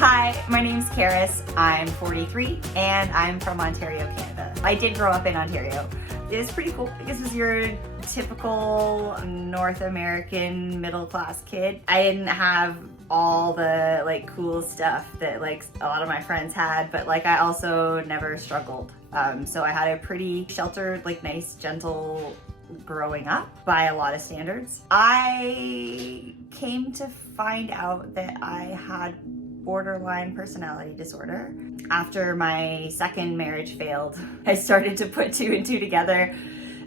Hi, my name's Carys. I'm 43 and I'm from Ontario, Canada. I did grow up in Ontario. It's pretty cool. I guess it's your typical North American middle class kid. I didn't have all the cool stuff that a lot of my friends had, but I also never struggled. So I had a pretty sheltered, nice, gentle growing up by a lot of standards. I came to find out that I had borderline personality disorder. After my second marriage failed, I started to put two and two together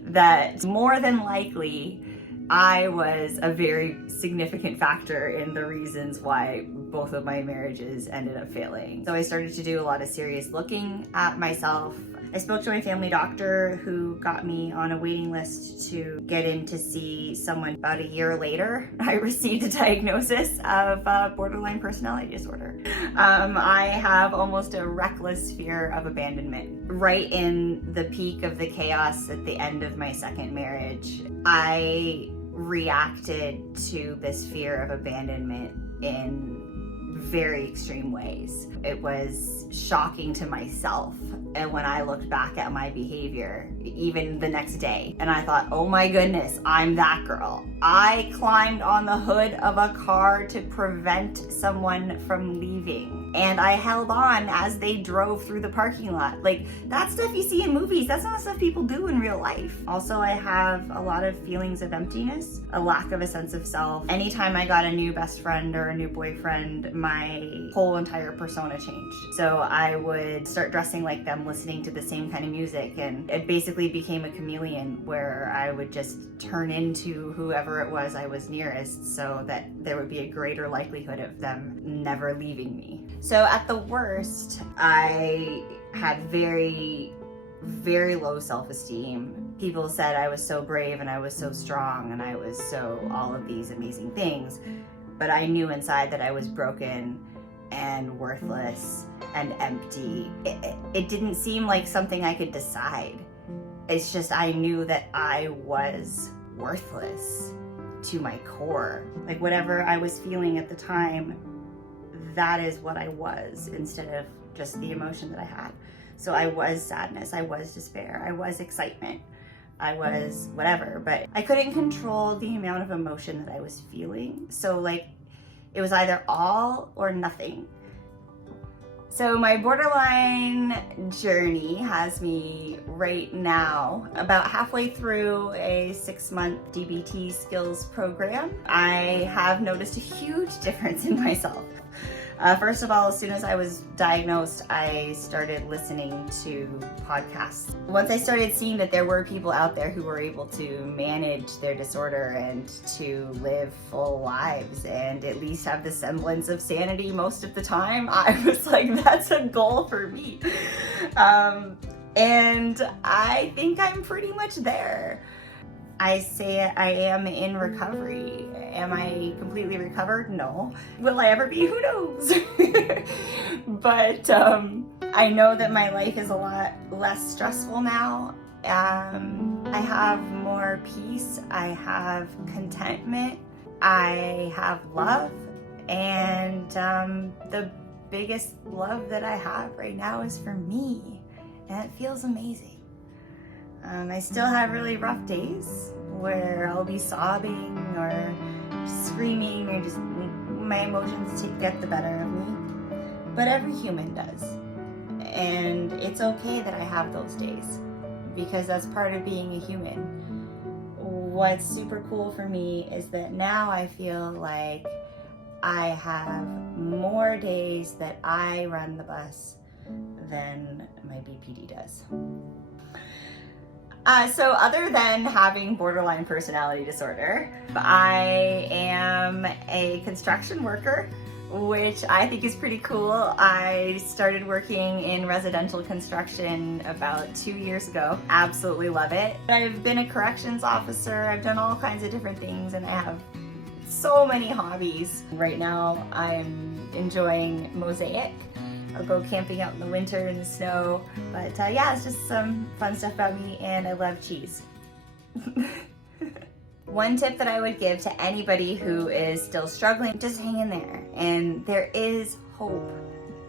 that more than likely I was a very significant factor in the reasons why both of my marriages ended up failing. So I started to do a lot of serious looking at myself. I spoke to my family doctor who got me on a waiting list to get in to see someone. About a year later, I received a diagnosis of borderline personality disorder. I have almost a reckless fear of abandonment. Right in the peak of the chaos at the end of my second marriage, I reacted to this fear of abandonment in very extreme ways. It was shocking to myself. And when I looked back at my behavior, even the next day, and I thought, oh my goodness, I'm that girl. I climbed on the hood of a car to prevent someone from leaving. And I held on as they drove through the parking lot. That stuff you see in movies, that's not stuff people do in real life. Also, I have a lot of feelings of emptiness, a lack of a sense of self. Anytime I got a new best friend or a new boyfriend, my whole entire persona changed. So I would start dressing like them, listening to the same kind of music, and it basically became a chameleon where I would just turn into whoever it was I was nearest so that there would be a greater likelihood of them never leaving me. So at the worst, I had very, very low self-esteem. People said I was so brave and I was so strong and I was so all of these amazing things, but I knew inside that I was broken and worthless and empty. It didn't seem like something I could decide. It's just I knew that I was worthless to my core. Whatever I was feeling at the time, that is what I was, instead of just the emotion that I had. So I was sadness, I was despair, I was excitement, I was whatever, but I couldn't control the amount of emotion that I was feeling. So it was either all or nothing. So my borderline journey has me right now about halfway through a 6-month DBT skills program. I have noticed a huge difference in myself. First of all, as soon as I was diagnosed, I started listening to podcasts. Once I started seeing that there were people out there who were able to manage their disorder and to live full lives and at least have the semblance of sanity most of the time, I was like, that's a goal for me. And I think I'm pretty much there. I say I am in recovery. Am I completely recovered? No. Will I ever be? Who knows? But I know that my life is a lot less stressful now. I have more peace. I have contentment. I have love. And the biggest love that I have right now is for me. And it feels amazing. I still have really rough days where I'll be sobbing or screaming or just my emotions get the better of me. But every human does. And it's okay that I have those days because that's part of being a human. What's super cool for me is that now I feel like I have more days that I run the bus than my BPD does. So other than having borderline personality disorder, I am a construction worker, which I think is pretty cool. I started working in residential construction about 2 years ago. Absolutely love it. I've been a corrections officer. I've done all kinds of different things and I have so many hobbies. Right now I'm enjoying mosaic. I'll go camping out in the winter in the snow. But yeah, it's just some fun stuff about me, and I love cheese. One tip that I would give to anybody who is still struggling, just hang in there. And there is hope.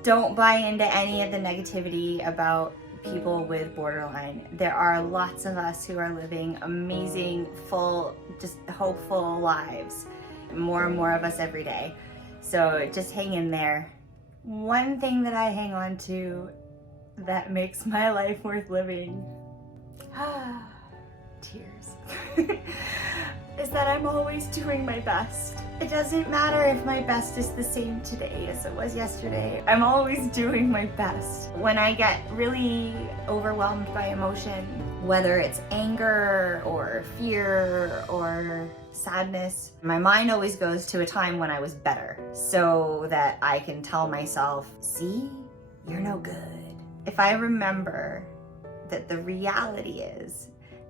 Don't buy into any of the negativity about people with borderline. There are lots of us who are living amazing, full, just hopeful lives. More and more of us every day. So just hang in there. One thing that I hang on to that makes my life worth living, tears, is that I'm always doing my best. It doesn't matter if my best is the same today as it was yesterday. I'm always doing my best. When I get really overwhelmed by emotion, whether it's anger or fear or sadness, my mind always goes to a time when I was better, so that I can tell myself, see, you're no good. If I remember that the reality is,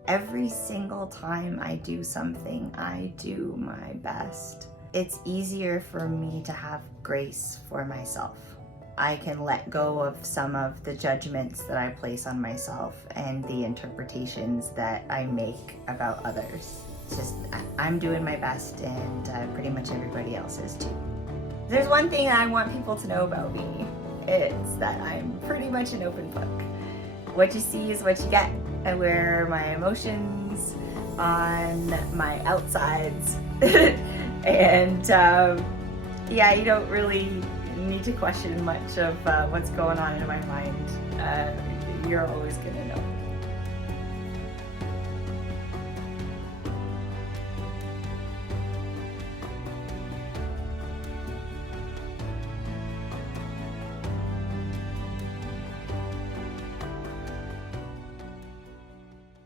every single time I do something, I do my best, it's easier for me to have grace for myself. I can let go of some of the judgments that I place on myself and the interpretations that I make about others. It's just, I'm doing my best, and pretty much everybody else is too. There's one thing I want people to know about me. It's that I'm pretty much an open book. What you see is what you get. I wear my emotions on my outsides. And yeah, you don't really need to question much of what's going on in my mind. You're always gonna know.